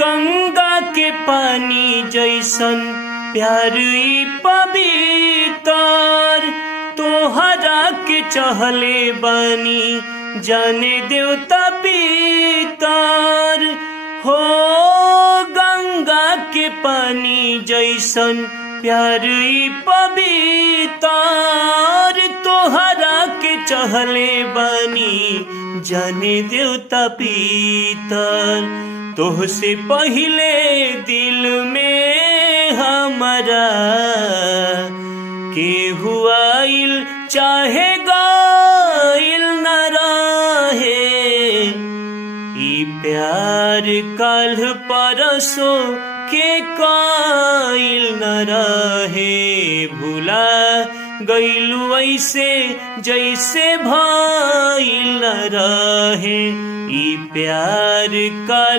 गंगा के पानी जैसन प्यार ई पवित्र तोहरा के चहले बानी जाने देवता पितर हो। गंगा के पानी जैसन प्यार ई पवित्र तोहरा के चहले बानी जाने देवता पितर। तोह से पहले दिल में हमारा केहू आइल चाहे गाइल न रहे। ई प्यार कल परसों के काइल न रहे। भुला गइलू ऐसे जैसे भाइल न रहे। ई प्यार कल